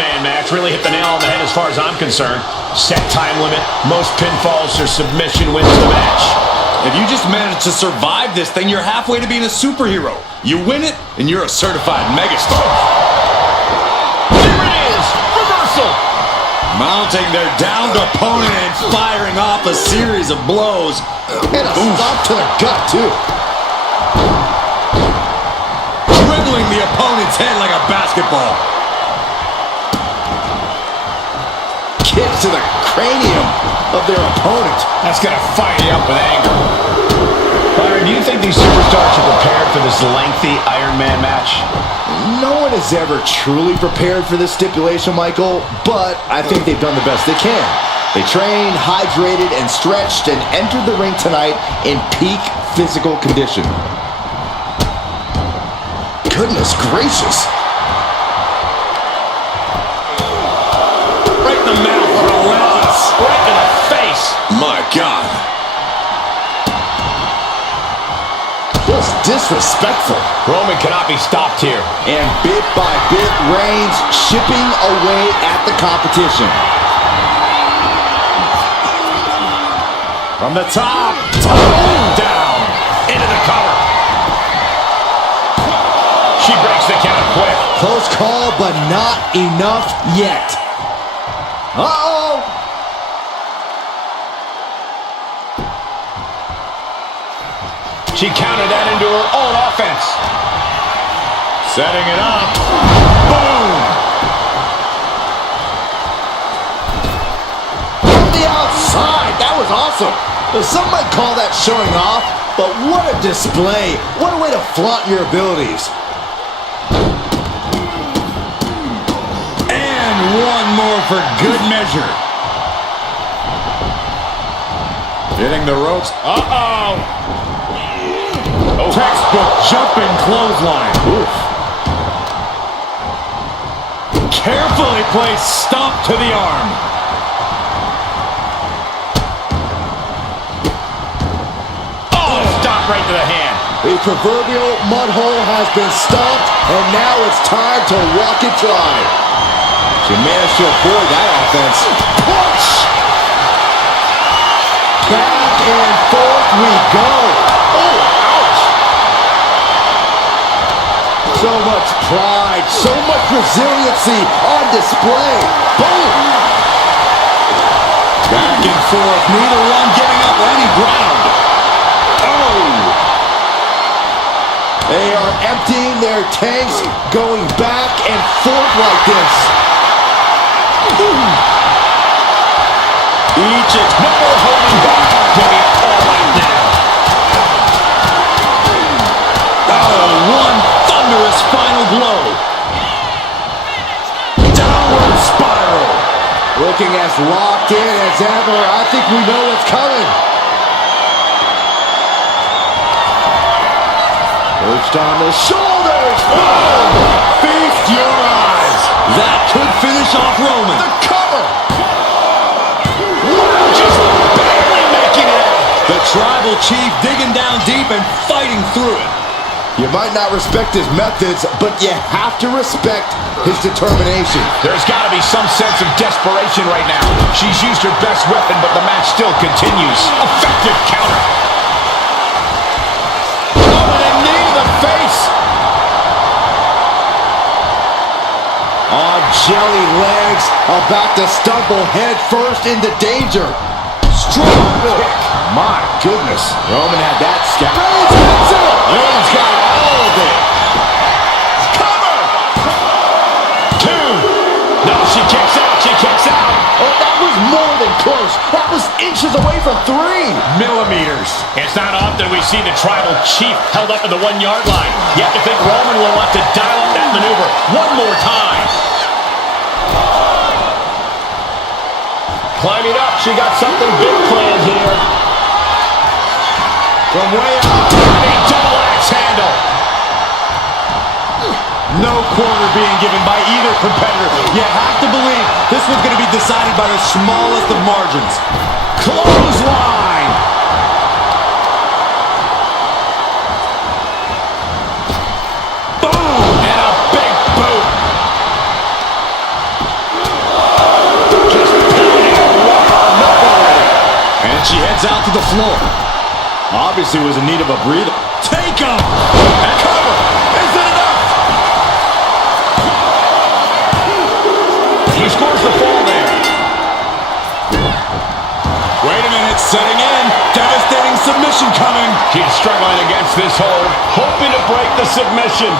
Man match. Really hit the nail on the head as far as I'm concerned. Set time limit, most pinfalls or submission wins the match. If you just manage to survive this thing, you're halfway to being a superhero. You win it, and you're a certified megastar. There it is! Reversal! Mounting their downed opponent and firing off a series of blows. And a stop to the gut, too. Dribbling the opponent's head like a basketball. Kicks to the cranium of their opponent. That's going to fire you up with anger. Byron, do you think these superstars are prepared for this lengthy Iron Man match? No one is ever truly prepared for this stipulation, Michael, but I think they've done the best they can. They trained, hydrated, and stretched, and entered the ring tonight in peak physical condition. Goodness gracious. Right in the mouth, relentless. Right in the face. My God. Just disrespectful. Roman cannot be stopped here. And bit by bit, Reigns chipping away at the competition. From the top. Down. Into the cover. She breaks the count quick. Close call, but not enough yet. Uh-oh. She countered that into her own offense. Setting it up. Boom. From the outside. That was awesome. Some might call that showing off, but what a display. What a way to flaunt your abilities. And one more for good measure. Hitting the ropes. Uh-oh. Oh. Textbook jumping clothesline. Oof. Carefully placed stomp to the arm. Oh, stop right to the hand. The proverbial mud hole has been stomped, and now it's time to walk it dry. She managed to avoid that offense. Punch! Back and forth we go. Oh, ouch! So much pride, so much resiliency on display. Boom! Back and forth, neither one giving up any ground. Oh! They are emptying their tanks, going back and forth like this. Each is no more holding back. Give it all right now. Oh, one thunderous final blow. Downward spiral. Looking as locked in as ever. I think we know what's coming. Perched on the shoulders. Boom! Feast your eyes. That could finish off Roman. The cover. Just barely making it out. The tribal chief digging down deep and fighting through it. You might not respect his methods, but you have to respect his determination. There's got to be some sense of desperation right now. She's used her best weapon, but the match still continues. Effective counter. Oh, and a knee to the face. On jelly legs, about to stumble head first into danger. Strong kick. My goodness. Roman had that scout. Reigns hits it. Reigns got all of it. Cover. Two. No, she kicks out. She kicks out. Oh, that was more than close. That was inches away from 3 Millimeters. It's not often we see the tribal chief held up at the 1 yard line. You have to think Roman will want to dial up that maneuver one more time. Climbing up, she got something big planned here. From way up. A double axe handle. No quarter being given by either competitor. You have to believe this one's going to be decided by the smallest of margins. Clothesline. Boom! And a big boot. Reigns out to the floor. Obviously was in need of a breather. Take him! And cover! Is it enough? He scores the fall there. Wait a minute, setting in. Devastating submission coming. She's struggling against this hold, hoping to break the submission.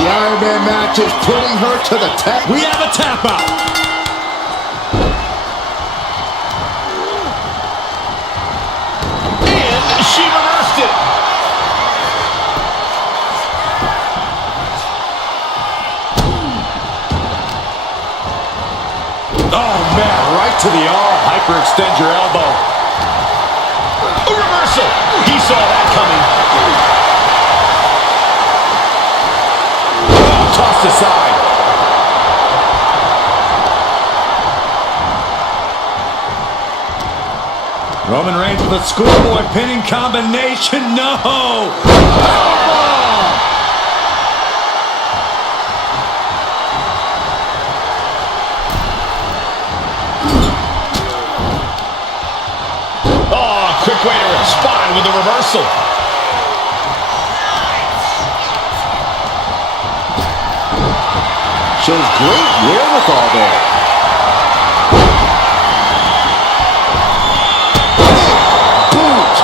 The Iron Man match is putting her to the test. We have a tap out. And she reversed it. Oh, man, right to the arm. Hyperextend your elbow. A reversal. He saw that coming. Tossed aside. Roman Reigns with a schoolboy pinning combination. No! Powerbomb! Oh, quick way to respond with a reversal. Shows great wherewithal there. Boot.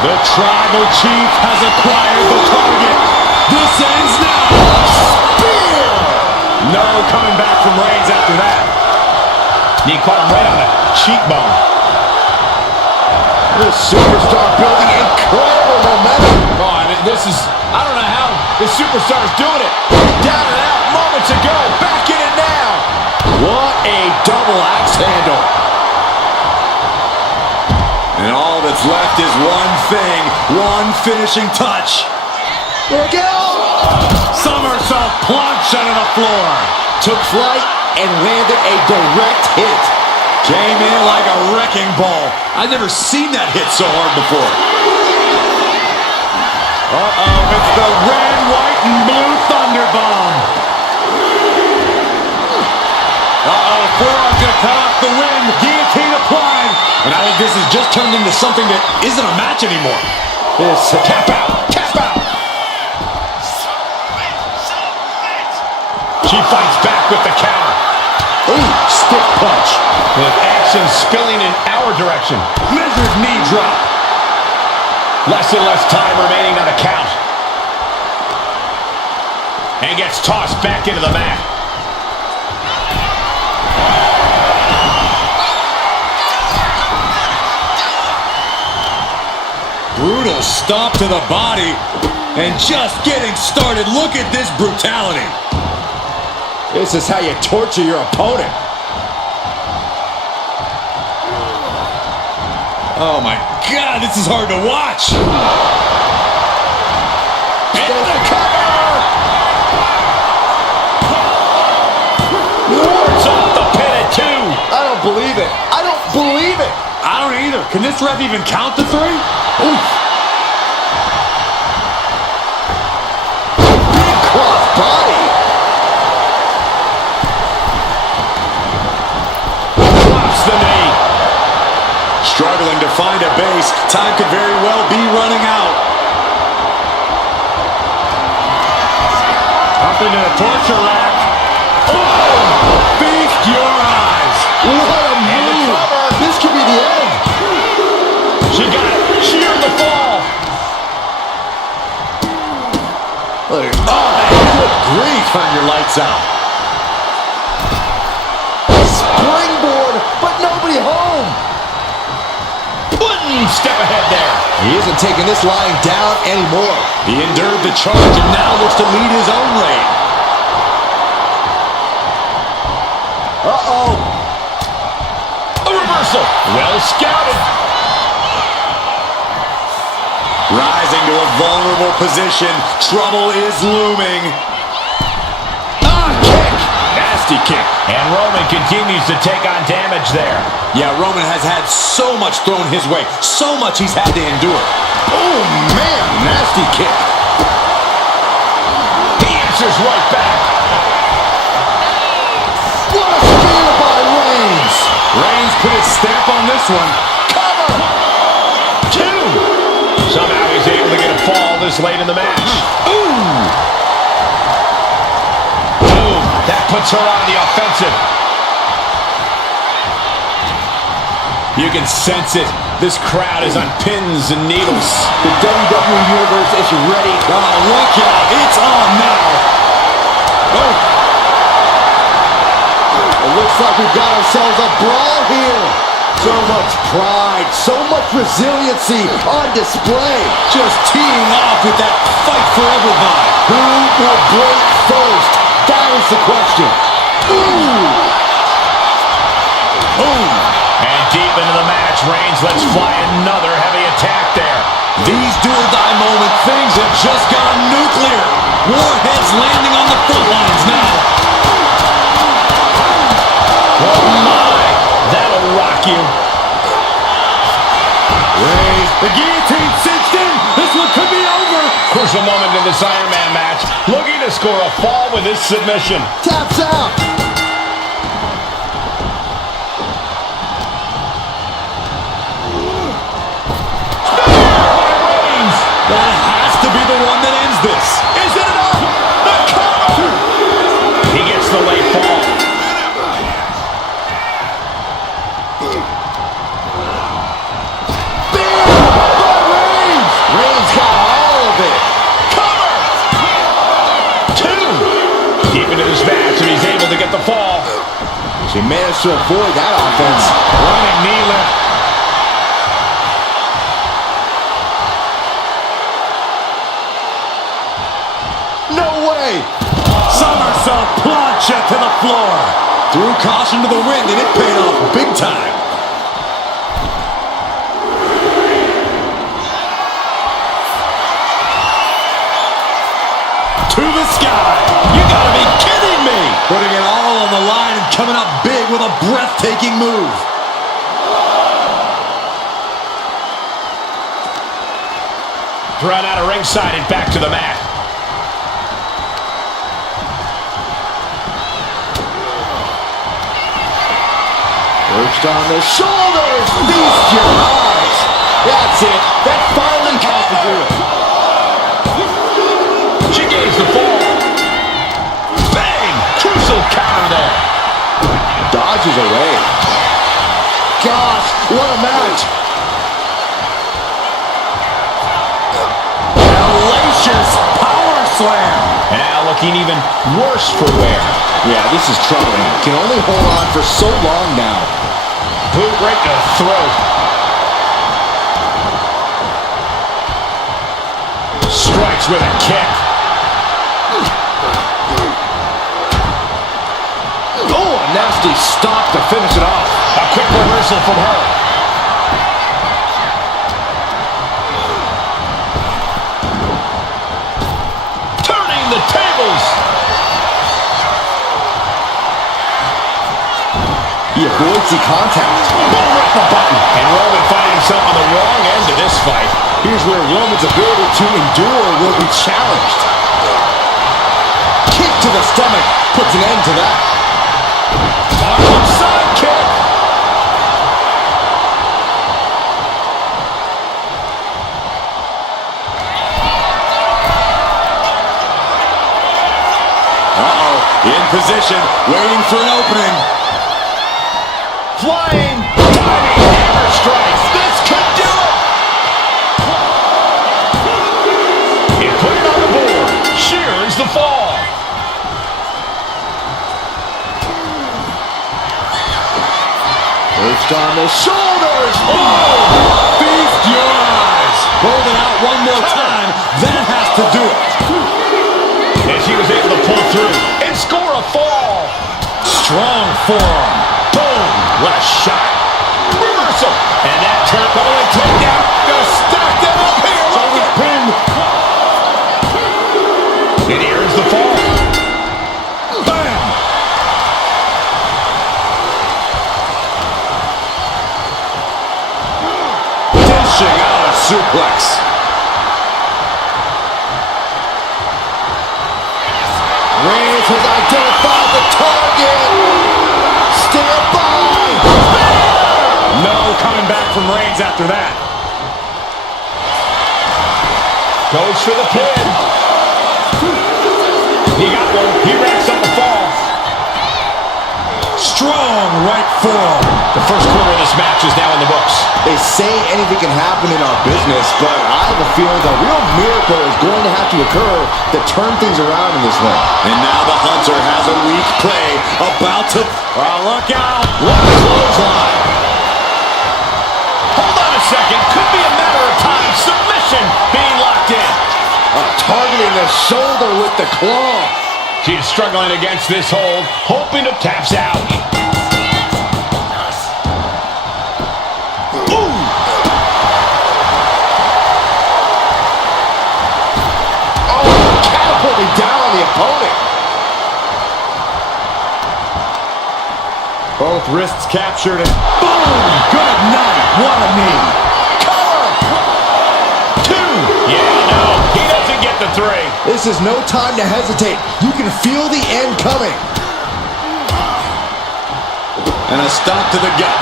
The Tribal Chief has acquired the target. This ends now. Spear. No coming back from Reigns after that. He caught him right on the cheekbone. This superstar building incredible momentum. Oh, I mean, I don't know how the superstar is doing it. Down and out moments ago. Back in it now. What a double axe handle. And all that's left is one thing, one finishing touch. Look out! Somersault plunge onto the floor. Took flight and landed a direct hit. Came in like a wrecking ball. I've never seen that hit so hard before. Uh-oh, it's the red, white, and blue Thunderbomb. Uh-oh, forearm gonna cut off the win. Guillotine applied. And I think this has just turned into something that isn't a match anymore. This Tap out. Tap out. She fights back with the counter. ooh, stiff punch. With action spilling in our direction. Measured knee drop. Less and less time remaining on the count. And gets tossed back into the mat. Brutal stomp to the body. And just getting started. Look at this brutality. This is how you torture your opponent. Oh my God, this is hard to watch. And the cover! Wards off the pin at 2. I don't believe it. I don't believe it. I don't either. Can this ref even count to 3? Oof. Big cross body. Drops the knee. Struggling to find a base. Time could very well be running out. Up into the torture rack. Oh! Feast your eyes. What a move. This could be the end. She got it. Sheared the fall. Look, oh, good grief. Turn your lights out. Springboard, but nobody home. One step ahead there. He isn't taking this lying down anymore. He endured the charge and now looks to lead his own reign. Uh-oh. A reversal. Well scouted. Rising to a vulnerable position. Trouble is looming. Ah, kick. Nasty kick. And Roman continues to take on damage there. Yeah, Roman has had so much thrown his way. So much he's had to endure. Oh, man. Nasty kick. He answers right back. What a spear by Reigns. Reigns put his stamp on this this one. Cover! Two. Somehow he's able to get a fall this late in the match. Ooh! Boom. That puts her on the offensive. You can sense it. This crowd is on pins and needles. The WWE Universe is ready. Oh, look out. It's on now. Oh. It looks like we've got ourselves a brawl here. So much pride, so much resiliency on display. Just teeing off with that fight forever vibe. Who will break first? That is the question. Ooh! Boom. And deep into the match, Reigns lets fly another heavy attack there. These do-or-die moment things have just gone nuclear. Warheads landing on the front lines now. Oh my, that'll rock you. Reigns, the guillotine cinched in. This one could be over. Crucial moment in this Iron Man match. Looking to score a fall with this submission. Taps out. That has to be the one that ends this. Is it enough? The cover! He gets the late fall. Reigns got all of it. Cover! Two. Deep into this match, and he's able to get the fall. She managed to avoid that offense. Running knee lift. No way! Somersault plancha to the floor. Threw caution to the wind, and it paid off big time. To the sky. You gotta be kidding me. Putting it all on the line and coming up big with a breathtaking move. Thrown out of ringside and back to the mat. Perched on the shoulders. Feast your eyes. That's it. That finally has to do it. She gains the fall. Bang! Crucial counter there. Dodges away. Gosh, what a match. Hellacious power slam. Now looking even worse for wear. Yeah, this is troubling. Can only hold on for so long now. Boot right to the throat. Strikes with a kick. Oh, a nasty stop to finish it off. A quick reversal from her. Turning the tables. He avoids the contact. Boom, right the button. And Roman finding himself on the wrong end of this fight. Here's where Roman's ability to endure will be challenged. Kick to the stomach puts an end to that. Arm side kick. Uh-oh, in position, waiting for an opening. Flying. Diving hammer strikes. This could do it. He put it on the board. Shears the fall. Perched on the shoulders. Oh! Feast your eyes. Hold it out one more time. That has to do it. And she was able to pull through and score a fall. Strong forearm. Boom. What a shot. Reversal. And that turn going to take down. Gonna stack them up here. Look at pin. And here's the fall. Bam. Dishing out a suplex. Reigns has identified the target. Stand by. No, coming from Reigns after that. Goes for the pin. He got one. He racks up the fall. Strong right forearm. The first quarter of this match is now in the books. They say anything can happen in our business, but I have a feeling a real miracle is going to have to occur to turn things around in this one. And now the Hunter has a weak play about to... Oh, look out. What a clothesline. Hold on a second. Could be a matter of time. Submission being locked in. Targeting the shoulder with the claw. She's struggling against this hold, hoping to taps out. Ooh. Oh, catapulting down on the opponent. Both wrists captured and boom! Good night. What a knee. Cover. 2. Yeah, no, he doesn't get the 3. This is no time to hesitate. You can feel the end coming. And a stop to the gut.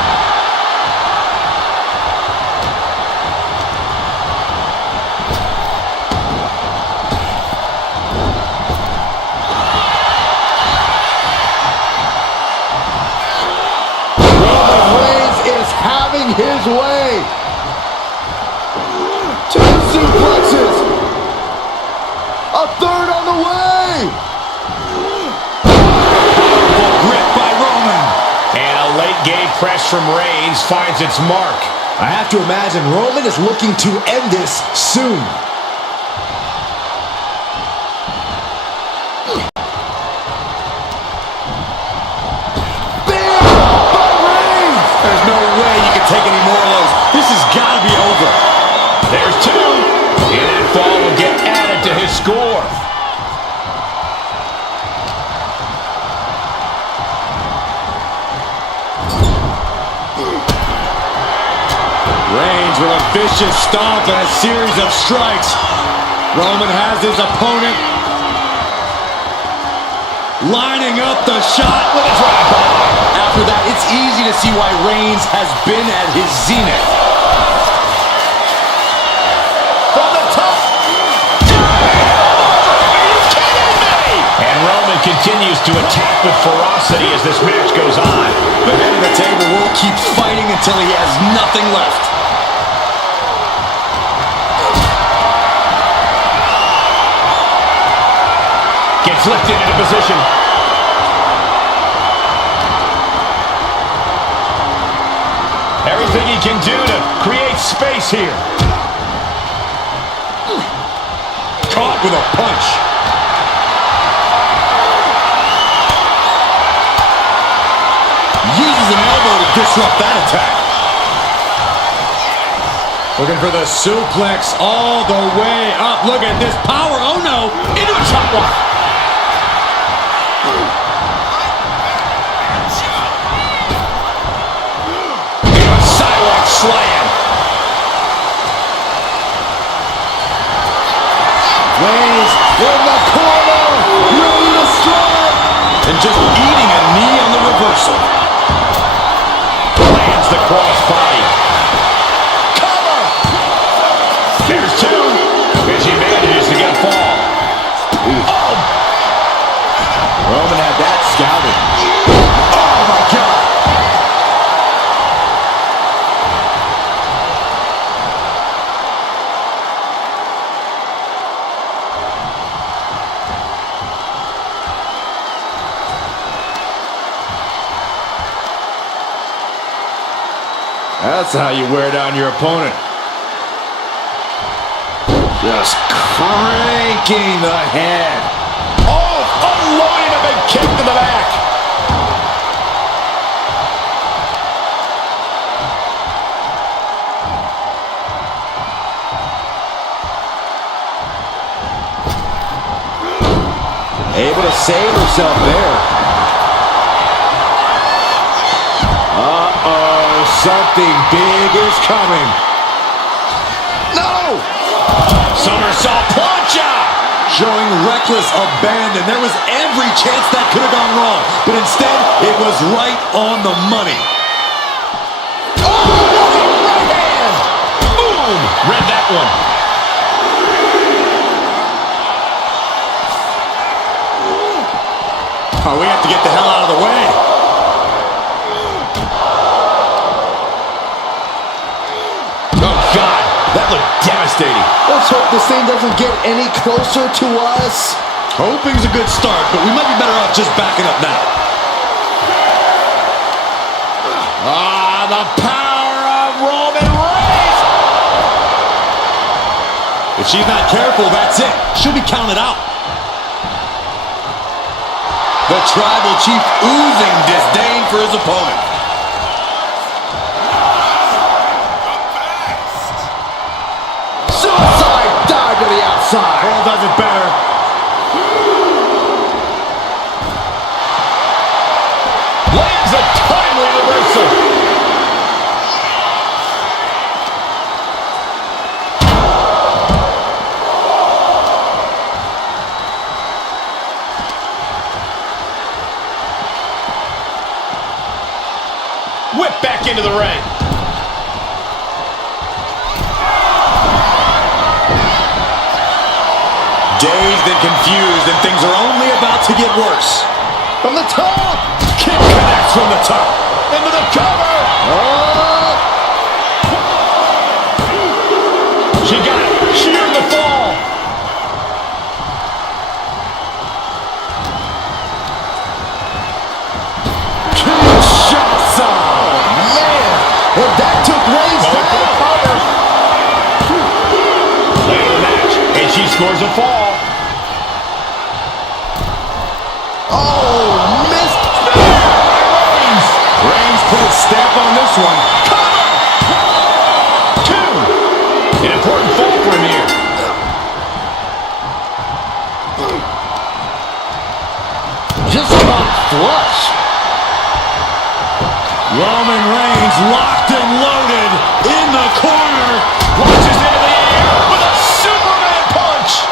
Roman Reigns is having his way. 2 suplexes. A third on the way. Grip by Roman. And a late game press from Reigns finds its mark. I have to imagine Roman is looking to end this soon. Bam! By Reigns! There's no way you can take any more of those. This has got to be over. There's 2. And that fall will get added to his score. Reigns with a vicious stomp and a series of strikes. Roman has his opponent lining up the shot with a drive-by. After that, it's easy to see why Reigns has been at his zenith. From the top. And Roman continues to attack with ferocity as this match goes on. The head of the table will keep fighting until he has nothing left. Gets lifted into position. Everything he can do to create space here. Caught with a punch. Uses an elbow to disrupt that attack. Looking for the suplex all the way up. Look at this power. Oh no. Into a chop block. Into a sidewalk slam. Reigns in the corner, ready to strike. And just eating a knee on the reversal. Lands the crossbody. Cover. There's 2. As he manages to get a fall. Oh. Roman had that scouted. Oh my God. That's how you wear down your opponent. Just cranking the head. Oh, unloading a big kick to the back. Able to save herself there. Uh-oh, something big is coming. No! Somersault plancha. Showing reckless abandon. There was every chance that could have gone wrong, but instead, it was right on the money. Oh, what a right one. Oh, we have to get the hell out of the way. Oh, God. That looked devastating. Let's hope this thing doesn't get any closer to us. Hoping's a good start, but we might be better off just backing up now. Ah, the power of Roman Reigns! If she's not careful, that's it. She'll be counted out. The Tribal Chief oozing disdain for his opponent. Suicide dive to the outside. Cole does it better. Lands a timely reversal. Whip back into the ring. Dazed and confused, and things are only about to get worse. From the top. Kick connects from the top. Into the cover. Oh. She got it. She earned the fall. Kinshasa. Man, and that took Reigns down. Late in the match, and she scores a fall. Oh, missed. Reigns put a stamp on this one. Two. An important fall for him here. Just about flush. Roman Reigns locked and loaded in the corner. Launches into the air with a Superman punch.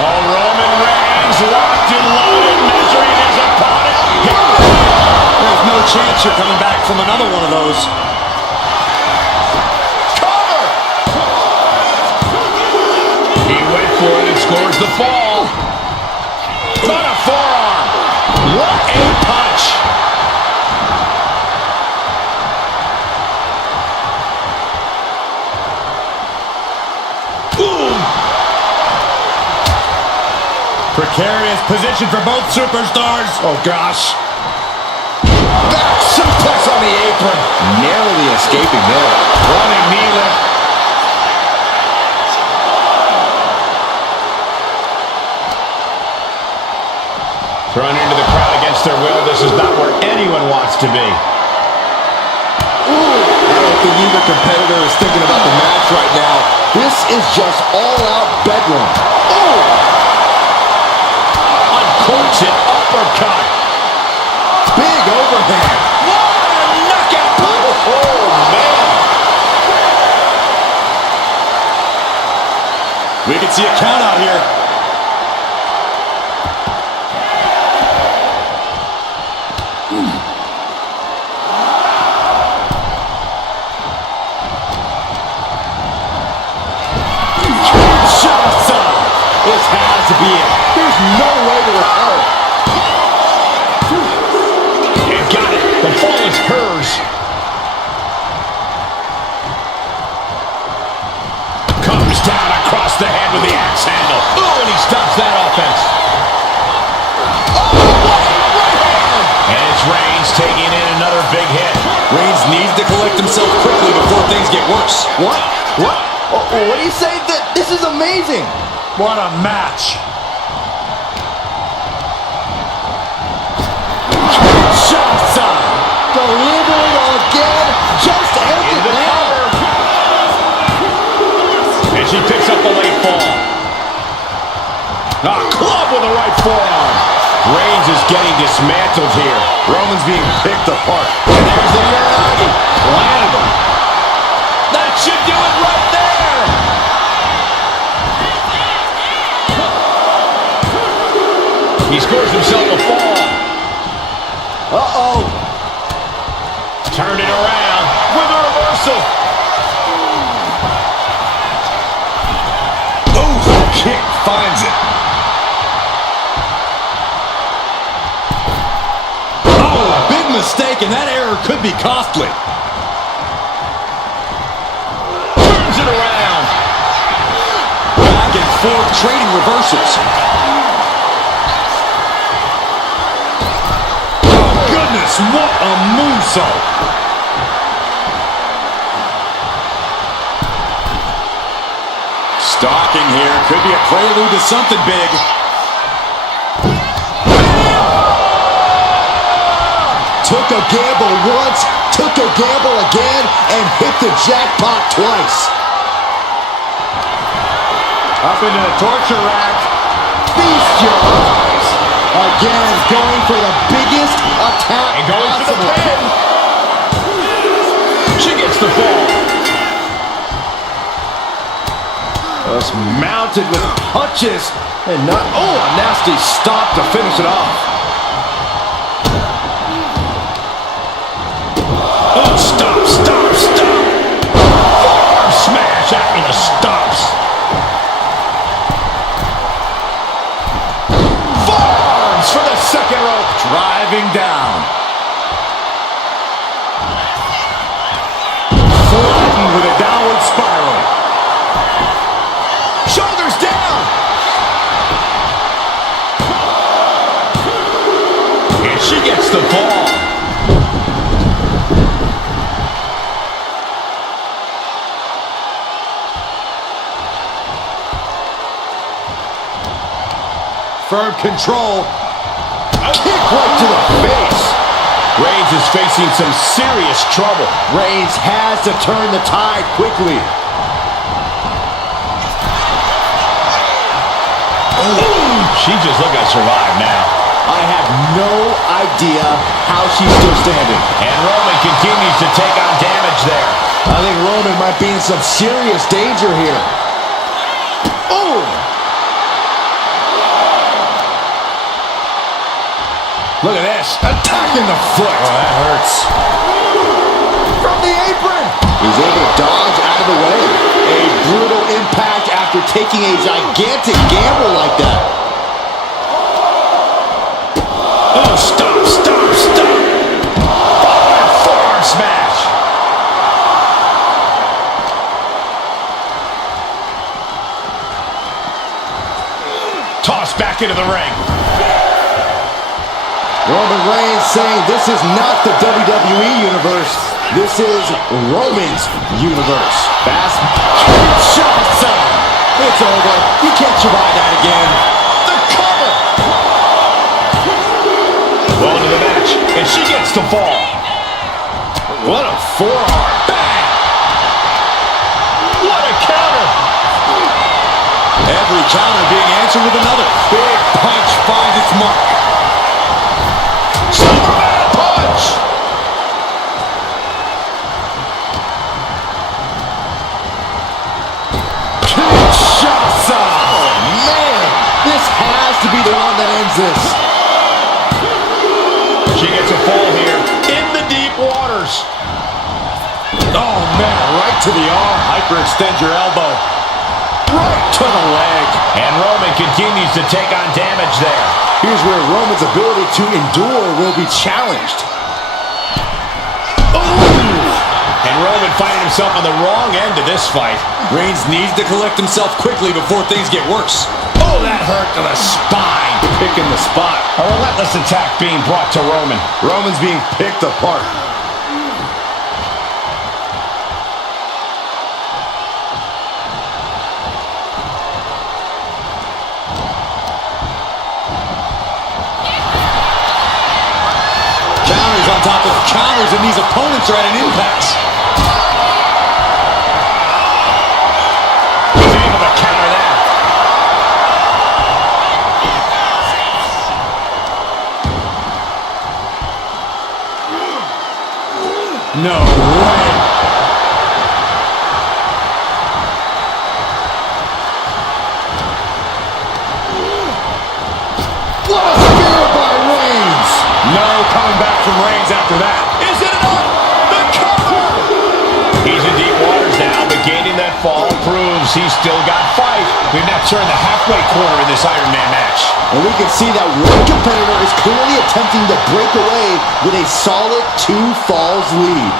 Oh, Roman Reigns locked and loaded, measuring his opponent. There's no chance you're coming back from another one of those. Cover. He went for it and scores the fall. On a forearm. What a punch. Boom. Precarious position for both superstars. Oh, gosh. Back suplex on the apron. Narrowly escaping there. Running knee lift. Thrown into the crowd against their will. This is not where anyone wants to be. Ooh, I don't think either competitor is thinking about the match right now. This is just all-out bedlam. Oh! Uncorks it, uppercut. Big overhand. What a knockout punch. Oh, man. We can see a count out here. This has to be it. There's no way to recover. And got it. The fall is hers. Comes down across the head with the axe handle. Oh, and he stops that offense. Oh, what a right hand. And it's Reigns taking in another big hit. Reigns needs to collect himself quickly before things get worse. What? What? Oh, what do you say? This is amazing. What a match. Kinshasa. Delivered again. Just ended Into the now. cover. And she picks up the late fall. A club with the right forearm. Reigns is getting dismantled here. Roman's being picked apart. And there's the Uranagi. Landed him. That should do it right there. He scores himself a fall. Uh-oh. Turned it around with a reversal. Ooh, kick finds it. Oh, big mistake, and that error could be costly. Turns it around. Back and forth, trading reversals. Oh, goodness, what a moonsault. Stalking here could be a prelude to something big. Took a gamble once, took a gamble again, and hit the jackpot twice. Up into the torture rack. Feast your eyes. Again, going for the biggest attack And going for the possible. pin. She gets the fall. Just mounted with punches and not, oh, a nasty stop to finish it off. Oh, stop, stop, stop. Forearm smash after the stops. Forearms for the second rope. Driving down. Flattened with a downward spiral. Shoulders down. And she gets the fall. Firm control. Kick right to the face. Reigns is facing some serious trouble. Reigns has to turn the tide quickly. Ooh, she just looking to survive now. I have no idea how she's still standing. And Roman continues to take on damage there. I think Roman might be in some serious danger here. Oh! Look at this. Attacking the foot. Oh, that hurts. From the apron. He's able to dodge out of the way. A brutal impact after taking a gigantic gamble like that. Oh, stop, stop, stop. Following forearm smash. Tossed back into the ring. Roman Reigns saying this is not the WWE Universe. This is Roman's universe. Fast Kinshasa. It's over. You can't survive that again. The cover. Well into the match. And she gets the fall. What a forearm. Bang. What a counter. Every counter being answered with another. Big punch finds its mark. Superman punch. Kinshasa. Oh, man. This has to be the one that ends this. She gets a fall here in the deep waters. Oh, man. Right to the arm. Hyperextend your elbow. Right to the leg. And Roman continues to take on damage there. Here's where Roman's ability to endure will be challenged. And Roman finding himself on the wrong end of this fight. Reigns needs to collect himself quickly before things get worse. Oh, that hurt to the spine. Picking the spot. A relentless attack being brought to Roman. Roman's being picked apart. Counters on top of counters, and these opponents are at an impasse. He's able to counter that. No way. What a spear by Reigns. No coming back from Reigns after that. Is it enough? The cover! He's Negating that fall proves he's still got fight. We've now turned the halfway corner in this Iron Man match. And we can see that one competitor is clearly attempting to break away with a solid 2 falls lead.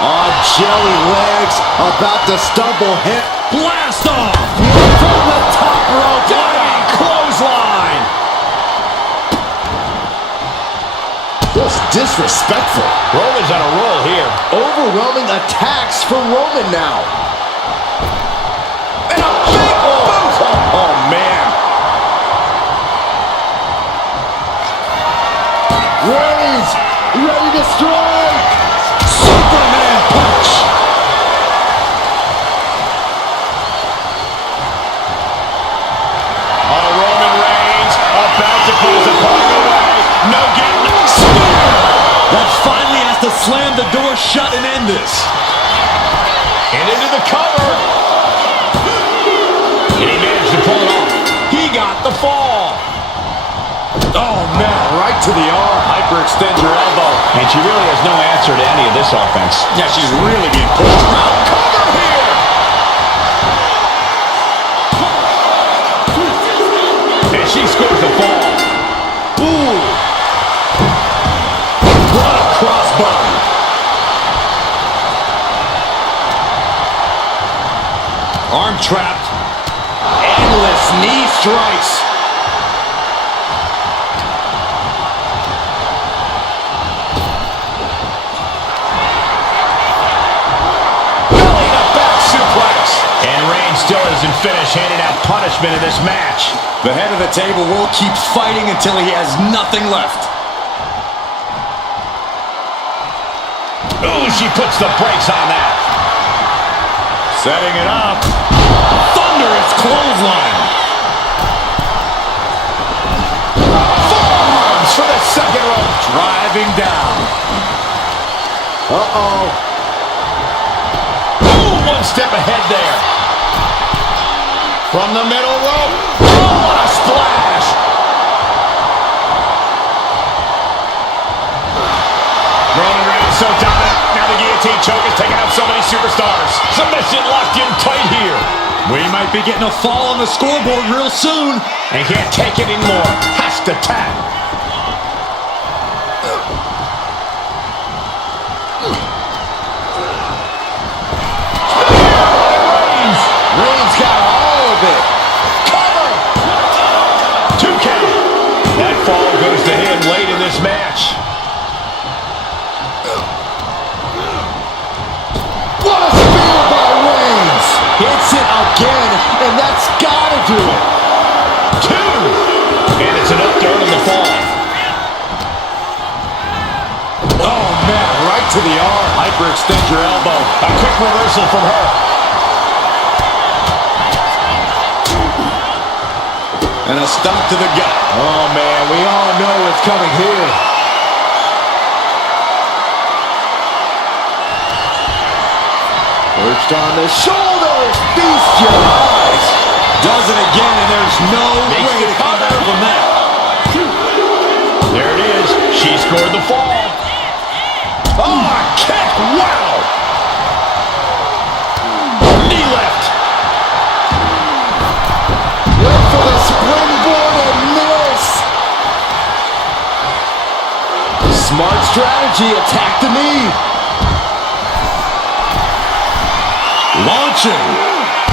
On jelly legs, about to stumble him. Blast off! From the top rope, diving clothesline! Just disrespectful. Roman's on a roll here. Overwhelming attacks from Roman now. And a big boot! Oh, man. Reigns, ready to strike! Superman punch! Roman Reigns about to put his opponent away. No getting That finally has to slam the door shut and end this. And into the cover. And he managed to pull it off. He got the fall. Oh, man, right to the arm. Hyperextend your elbow. And she really has no answer to any of this offense. Yeah, she's really being pushed around. Cover here. And she scores the fall. Ooh. What a crossbody. Arm trapped. Endless knee strikes. Belly to back suplex. And Reigns still isn't finished handing out punishment in this match. The head of the table will keep fighting until he has nothing left. Ooh, she puts the brakes on that. Setting it up. Thunderous clothesline. Forearms for the second rope. Driving down. Uh-oh. Ooh, one step ahead there. From the middle rope. Oh, what a splash. Roman Reigns so dominant. Now the guillotine choke is taking out so many superstars. Submission locked in tight here. We might be getting a fall on the scoreboard real soon. And can't take it anymore. Has to tap. Reigns got all of it. Cover. 2 count. That fall goes to him late in this match. What a spear by Reigns. Hits it again, and that's gotta do it. 2. And it's enough to earn the fall. Oh, man, right to the arm. Hyperextend your elbow. A quick reversal from her. And a stomp to the gut. Oh, man, we all know what's coming here. Perched on the shoulders. Feast your eyes. Does it again, and there's no Makes way the to come cover. back from that. There it is. She scored the fall. Oh, a kick. Wow. Knee left. Went for the springboard and miss. Smart strategy. Attack the knee. Launching.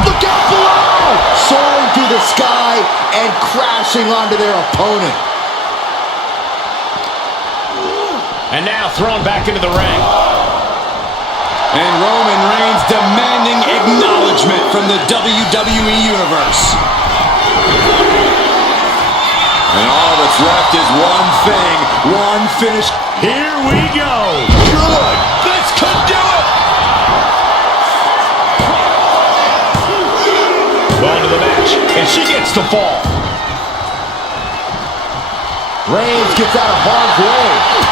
Look out below. Soaring through the sky and crashing onto their opponent. And now thrown back into the ring. And Roman Reigns demanding acknowledgement from the WWE Universe. And all that's left is one thing, one finish. Here we go. Good. This could do it. Well into the match. And she gets the fall. Reigns gets out of harm's way.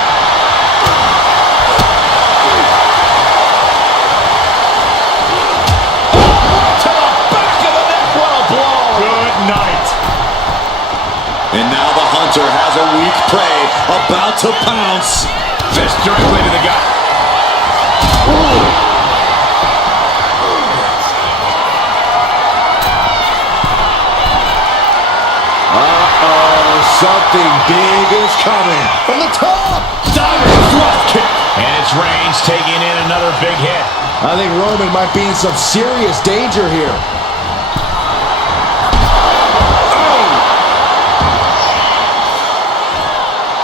And now the Hunter has a weak prey, about to pounce. Fist directly to the gut. Ooh. Something big is coming. From the top. Diving thrust kick. And it's Reigns taking in another big hit. I think Roman might be in some serious danger here. Oh.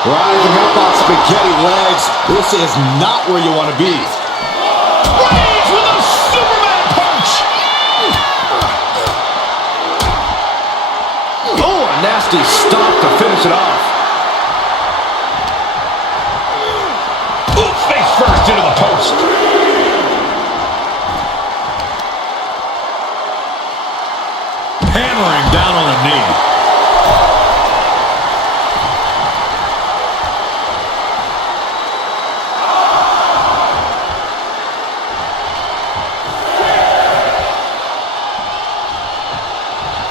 Rising up on spaghetti legs. This is not where you want to be. Reigns with a Superman punch. Oh, a nasty stop to finish it off. Ooh, face first into the post. Hammering down on the knee.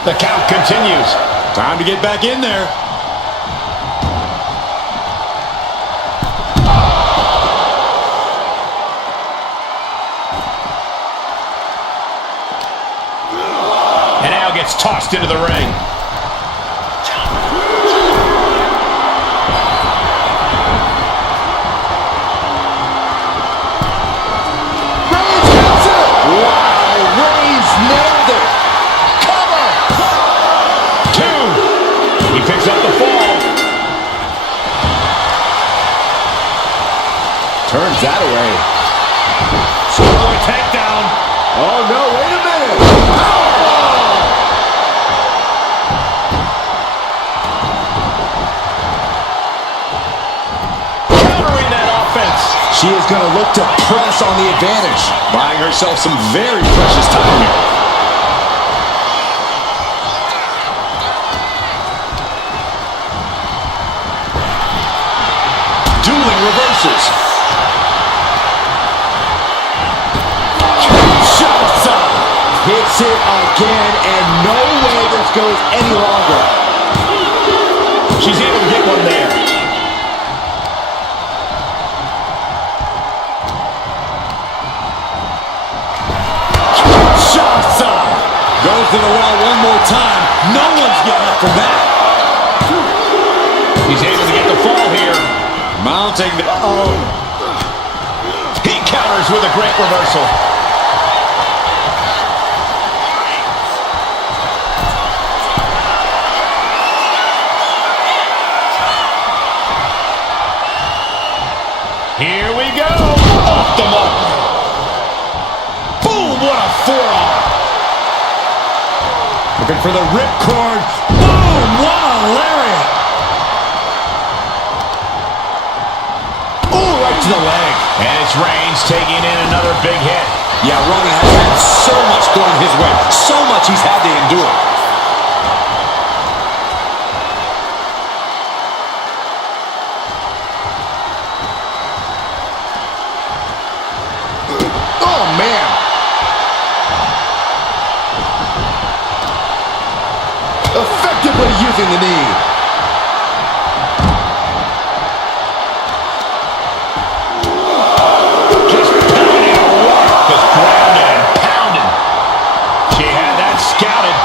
The count continues. Time to get back in there. And now gets tossed into the ring. Reigns hits it. Wow, Reigns nailed it. Cover. Two. He picks up the fall. Turns that away. Schoolboy takedown. Oh no, wait a minute. Countering that offense. She is going to look to press on the advantage. Buying herself some very precious time here. Dueling reversals. Hits it again, and no way this goes any longer. She's able to get one there. Goes to the well one more time. No one's getting up from that. He's able to get the fall here. Mounting the... He counters with a great reversal. Here we go. Off the mark. Boom, what a forearm. Looking for the ripcord. Boom, what a lariat. Oh, right to the leg. And it's Reigns taking in another big hit. Yeah, Roman has had so much thrown his way. So much he's had to endure. Oh, man. Effectively using the knee. Just pounding away. Just grounded and pounding. She had that scouted.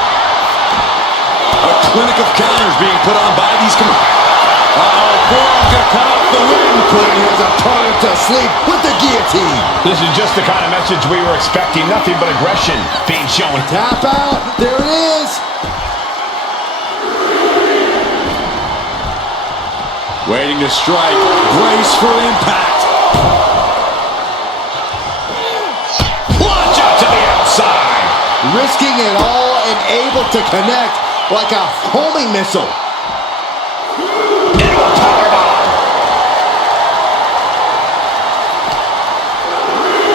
A clinic of counters being put on by these... Uh-oh, forearm's gonna cut off the ring. Putting his opponent to sleep with the guillotine. This is just the kind of message we were expecting. Nothing but aggression being shown. Tap out. There it is. Waiting to strike. Brace for impact. Launch out to the outside. Risking it all and able to connect like a homing missile. Into a powerbomb.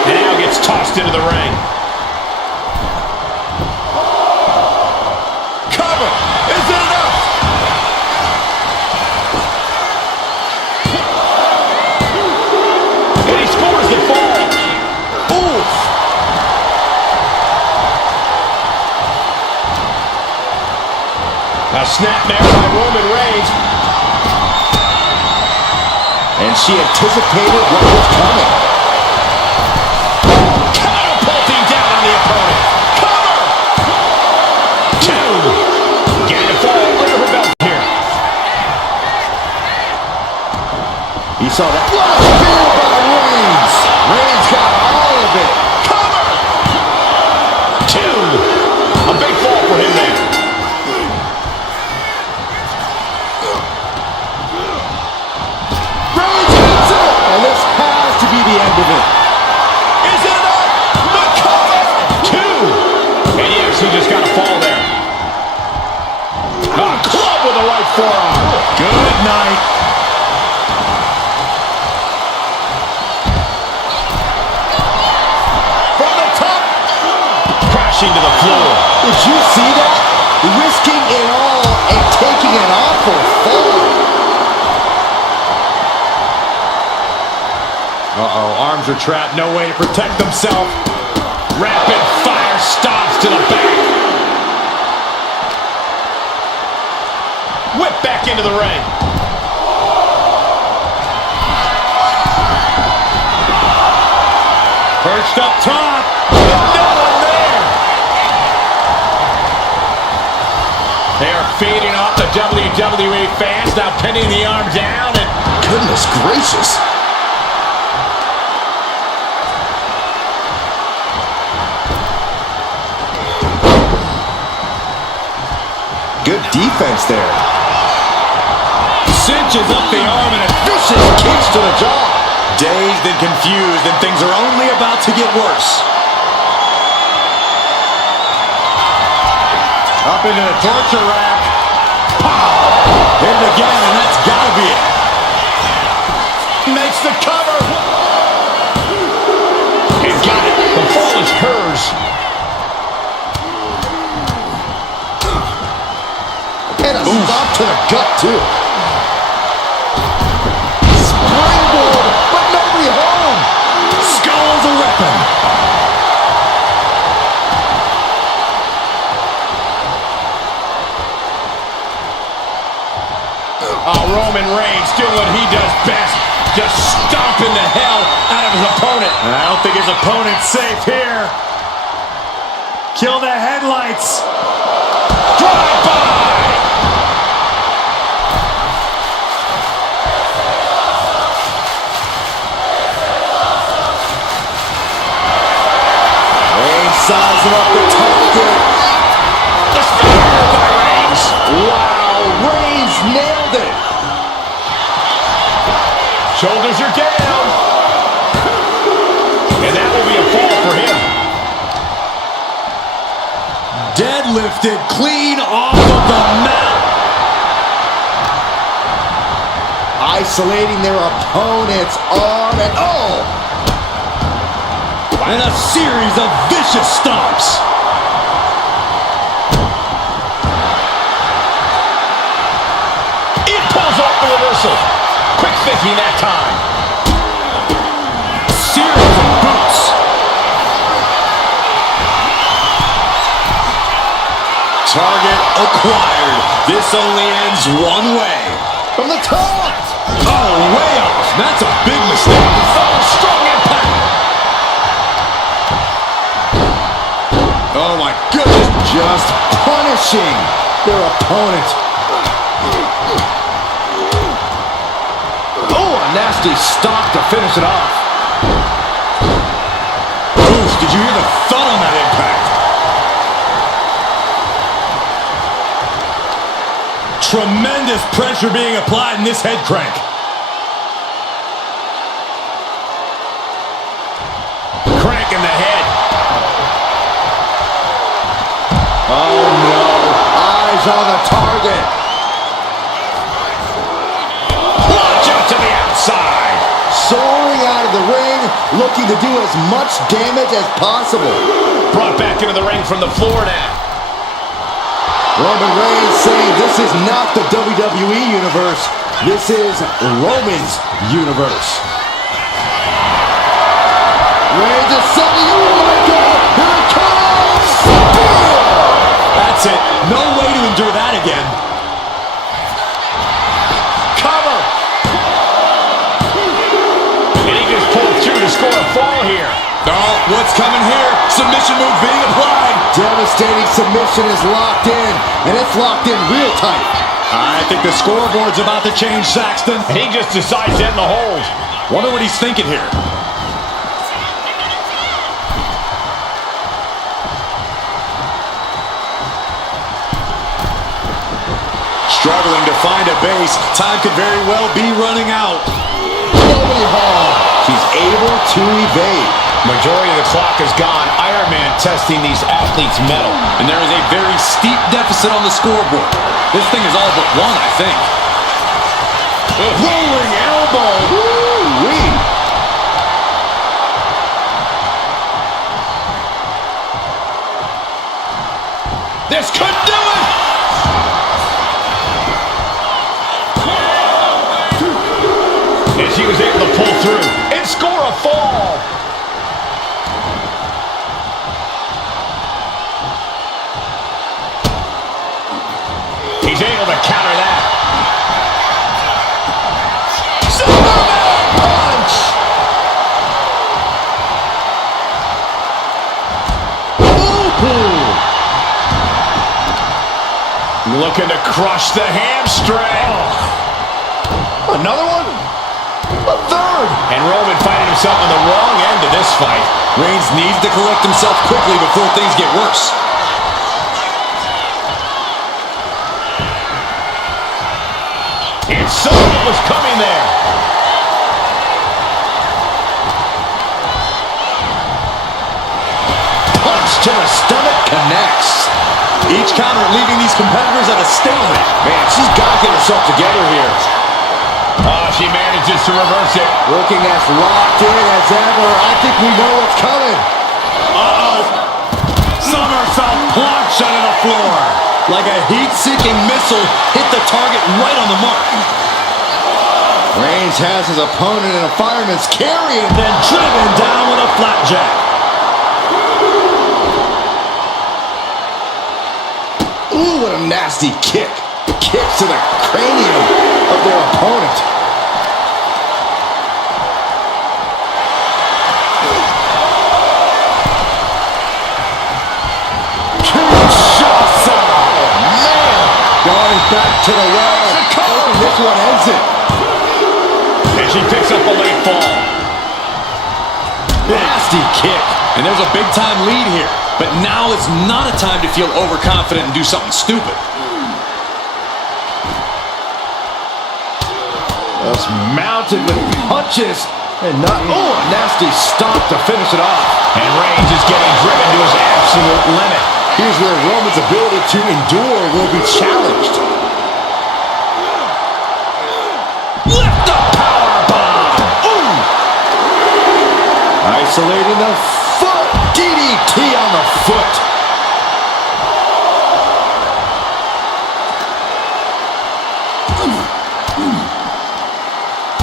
And now gets tossed into the ring. Cover. Is it enough? And he scores the fall. Oof. A snapmare by Roman Reigns. And she anticipated what was coming. Catapulting down on the opponent. Cover! 2. Getting a fall under her belt here. You saw that. What a spear by Reigns. Reigns got all of it. Cover! 2. A big fall for him there. Reigns hits it. And this has to be the end of it. Is it enough? The cover! 2. And yes, he just got a fall there. A club with the right forearm. Good night. From the top. Crashing to the floor. Did you see that? Risking it all and taking an awful fall. Uh-oh, arms are trapped. No way to protect themselves. Rapid fire stops to the back. Whip back into the ring. Perched up top. No one there. They are feeding off the WWE fans, now pinning the arm down, and Goodness gracious. Good defense there. Cinches up the arm and a Vicious kicks to the jaw. dazed and confused, and things are only about to get worse. Up into the torture rack. Pow! Hit it again, and that's gotta be it. makes the cover. And got it. The fall is hers. And a stop to the gut, too. Springboard, but nobody home. Skulls a weapon. Oh, Roman Reigns doing what he does best. Just stomping the hell out of his opponent. And I don't think his opponent's safe here. Kill the headlights. Drive-by. Reigns sizing up the target. The spear by Reigns. Wow, Reigns nailed it. Shoulders are down. And that will be a fall for him. Deadlifted clean off of the mat. Isolating their opponent's arm and And a series of vicious stomps. It pulls off the reversal. Quick thinking that time. Series of boots. Target acquired. This only ends one way. from the top. Oh, way off. That's a big mistake. Oh, strong impact. Oh my goodness, just punishing their opponent. Oh, a nasty stop to finish it off. Oof, did you hear the thud on that impact? Tremendous pressure being applied in this head crank. Crank in the head. Oh no, eyes on the target. Launch out to the outside. Soaring out of the ring, looking to do as much damage as possible. Brought back into the ring from the floor now. Roman Reigns saying this is not the WWE Universe. This is Roman's Universe. Reigns is setting, oh my God, here it comes! That's it. No way to endure that again. Cover. coming here. Submission move being applied. Devastating submission is locked in, and it's locked in real tight. I think the scoreboard's about to change, Saxton. And he just decides to end the hold. Wonder what he's thinking here. Struggling to find a base. Time could very well be running out. Nobody home. She's able to evade. Majority of the clock is gone. Iron Man testing these athletes' mettle. And there is a very steep deficit on the scoreboard. This thing is all but won, I think. Rolling elbow. Woo-wee. This could do it! And she was able to pull through and score a fall. He's able to counter that. Superman punch! Ooh. Looking to crush the hamstring. Another one? A third. And Roman finding himself on the wrong end of this fight. Reigns needs to collect himself quickly before things get worse. And someone was coming there. Punch to the stomach connects. Each counter leaving these competitors at a stalemate. Man, she's got to get herself together here. Oh, she manages to reverse it. Looking as locked in as ever. I think we know what's coming. Uh-oh. Somersault plunge onto the floor. Like a heat-seeking missile, hit the target right on the mark. Reigns has his opponent in a fireman's carry and Then driven down with a flapjack. ooh, what a nasty kick. Kicks to the cranium of their opponent. Kinshasa! Man! Going back to the well. Hoping this one ends it. And she picks up a late fall. Nasty kick. And there's a big-time lead here. But now it's not a time to feel overconfident and do something stupid. Just mounted with punches. And not, oh, a nasty stop to finish it off. And Reigns is getting driven to his absolute limit. Here's where Roman's ability to endure will be challenged. Lift the power bomb. Ooh. Isolating the foot. DDT on the foot.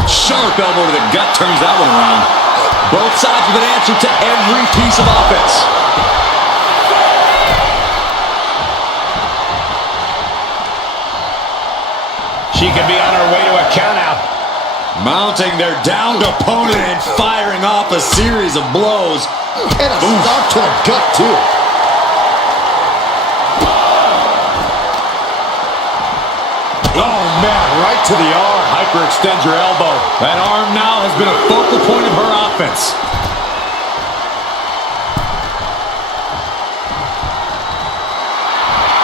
Sharp elbow to the gut turns that one around. Both sides with an answer to every piece of offense. She could be on her way to a countout. Mounting their downed opponent and firing off a series of blows. And a stop to the gut, too. Oh, man, right to the arm. Hyperextend your elbow. That arm now has been a focal point of her offense.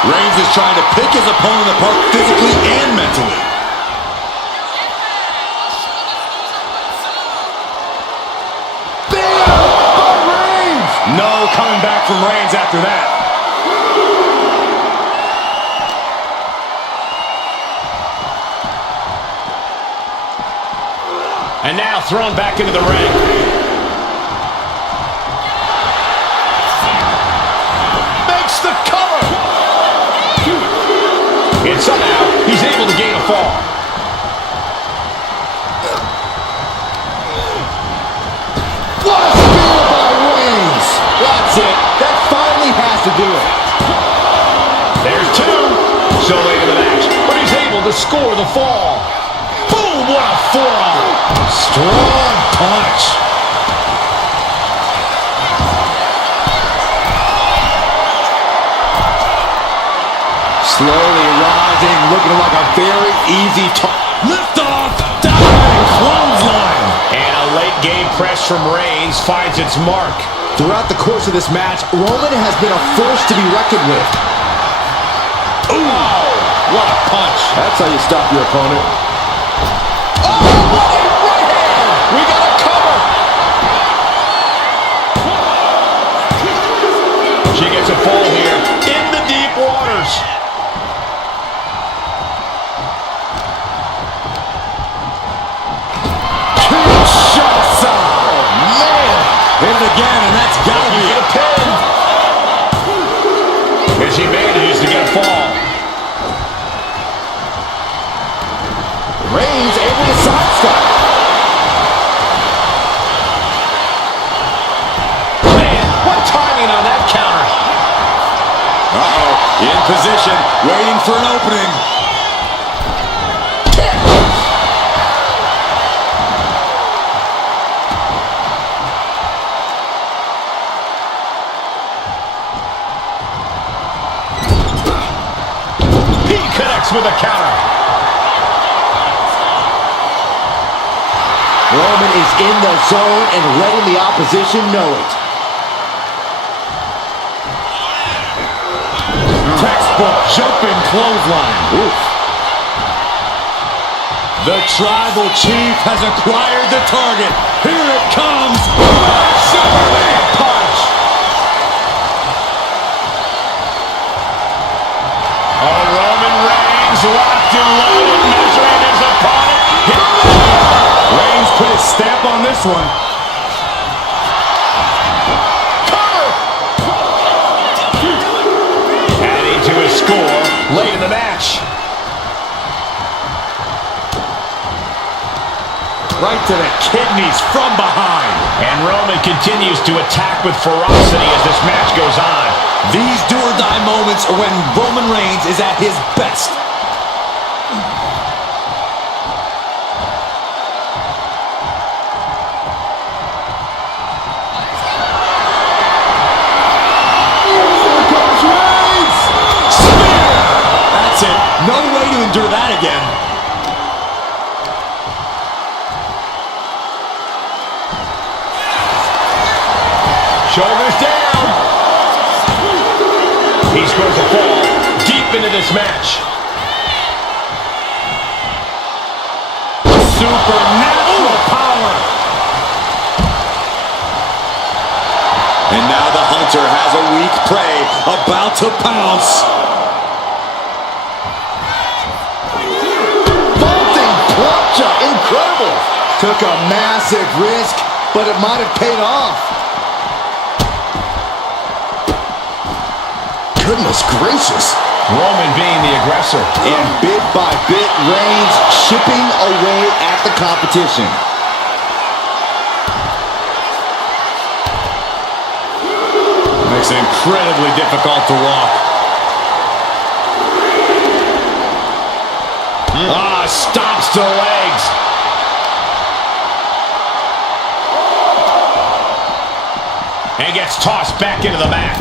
Reigns is trying to pick his opponent apart physically and mentally. No coming back from Reigns after that. And now thrown back into the ring. Makes the cover. And somehow he's able to gain a fall. What a spear by Reigns. That's it. That finally has to do it. There's two. So late in the match, but he's able to score the fall. Boom, what a forearm. Strong punch. slowly rising, looking like a very easy Lift off, diving clothesline. And a late game press from Reigns finds its mark. Throughout the course of this match, Roman has been a force to be reckoned with. Ooh, what a punch. That's how you stop your opponent. Oh, what a right hand. We got a cover. She gets a fall here in the deep waters. Kinshasa! Man! Hit it again, and that's gotta be a pin. And she manages to get a fall. Reigns able to sidestep. Man, what timing on that counter. Uh-oh, in position, waiting for an opening. He connects with a counter. Roman is in the zone and letting the opposition know it. Textbook jumping clothesline. Oof. The tribal chief has acquired the target. Here it comes. Superman punch. Oh, Roman Reigns locked and loaded, measuring his opponent. Reigns put his stamp on this one. Cover. Adding to his score late in the match. Right to the kidneys from behind. And Roman continues to attack with ferocity as this match goes on. These do-or-die moments are when Roman Reigns is at his best. That's it. No way to endure that again. Shoulders down. He scores a fall deep into this match. Supernatural power. And now the hunter has a weak prey about to pounce. Vaulting plunge, incredible. Took a massive risk, but it might have paid off. Goodness gracious. Roman being the aggressor. And bit by bit, Reigns chipping away at the competition. Makes it incredibly difficult to walk. Stomps to the legs. And gets tossed back into the mat.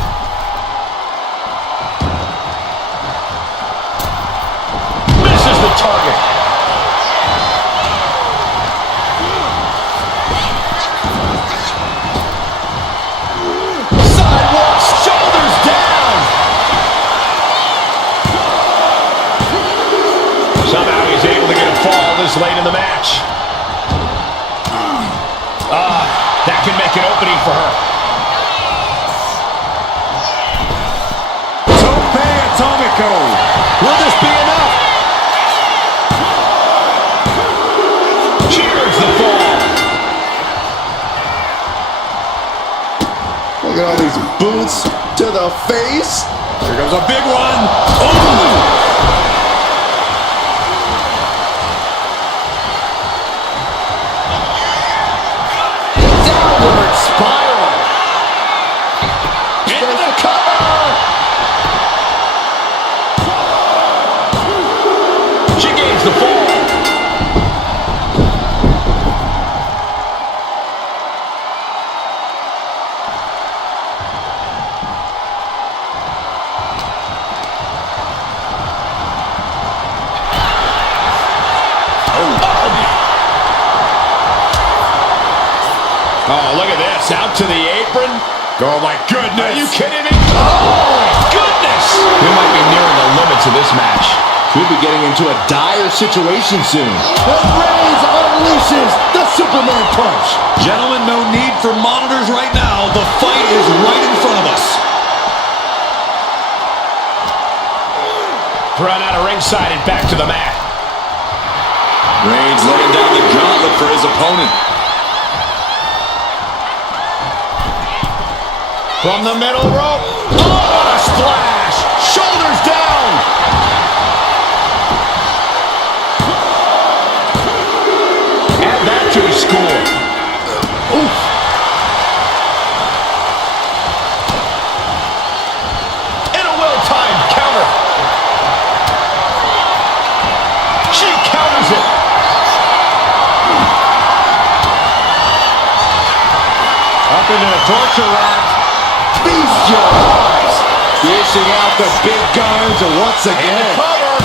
Misses the target. Sidewalk, shoulders down. Somehow he's able to get a fall this late in the match. That can make an opening for her. Tope Atomico. Will this be enough? Cheers the fall. Look at all these boots to the face. Here comes a big one. Oh! Downward spiral. Into the cover. She gains the fall. Yes, out to the apron. Oh, my goodness. Are you kidding me? Oh, my goodness. We might be nearing the limits of this match. Could be getting into a dire situation soon. And Reigns unleashes the Superman punch. Gentlemen, no need for monitors right now. The fight is right in front of us. Thrown out of ringside and back to the mat. Reigns laying down the gauntlet for his opponent. From the middle rope. Oh, what a splash. Shoulders down. Add that to his score. Oof. And a well-timed counter. She counters it. Up into the torture rack. Feast your eyes. Dishing out the big guns once again. Cover.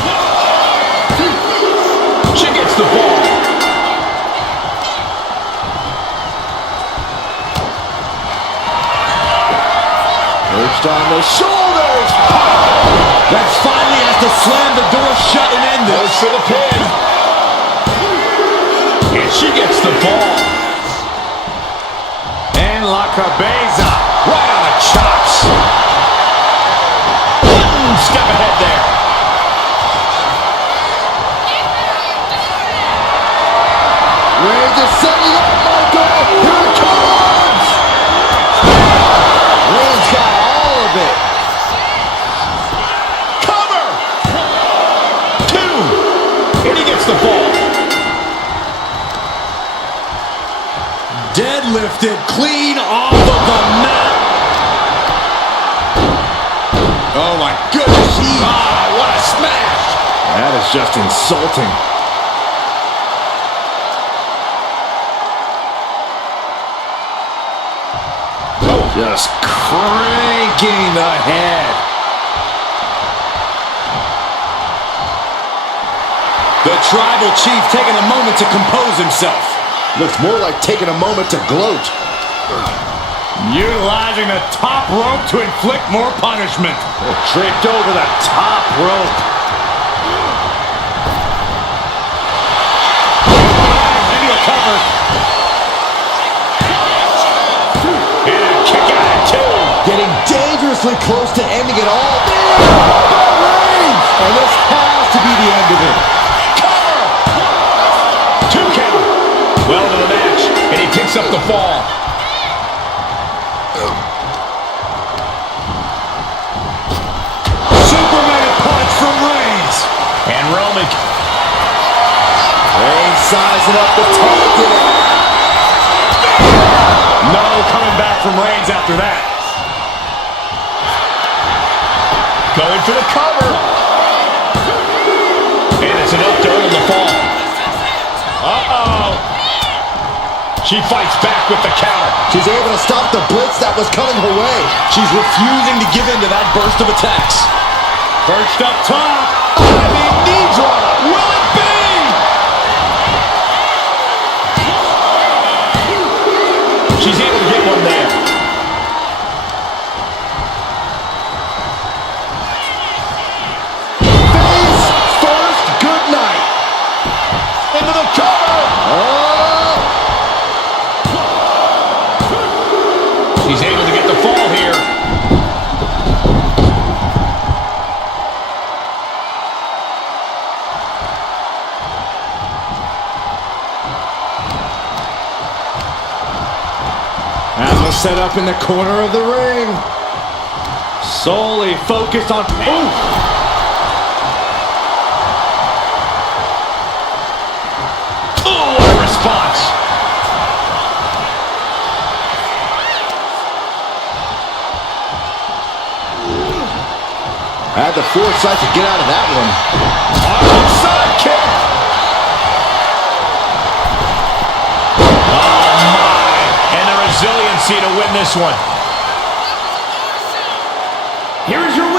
She gets the ball. Perched on the shoulders. That's finally has to slam the door shut and end this. Goes for the pin. And she gets the ball. And La Cabeza. Right on the chops. Step ahead there. Reigns is setting up, Michael. Here it comes. Reigns got all of it. Cover. 2. And he gets the ball. Deadlifted clean off of the mat. Oh, my goodness. Ah, what a smash. That is just insulting. Just cranking the head. The tribal chief taking a moment to compose himself. Looks more like taking a moment to gloat. Utilizing the top rope to inflict more punishment. Draped over the top rope. Into a cover. And a kick out at 2. Getting dangerously close to ending it all. By Reigns! And this has to be the end of it. Cover. 2 count. Well to the match. And he picks up the fall. Superman punch from Reigns. And Roman. Reigns sizing up the target. No coming back from Reigns after that. Going for the cover. And it's enough to earn the fall. Uh-oh. She fights back with the counter. She's able to stop the blitz that was coming her way. She's refusing to give in to that burst of attacks. Perched up top. Diving knee drop. Will it be? She's able to get one there. Face first, good night. Into the cover. She's able to get the fall here. Asma set up in the corner of the ring. Solely focused on... Ooh! Oh, what a response. Had the foresight to get out of that one. Side kick. Oh, my. And the resiliency to win this one. Here's your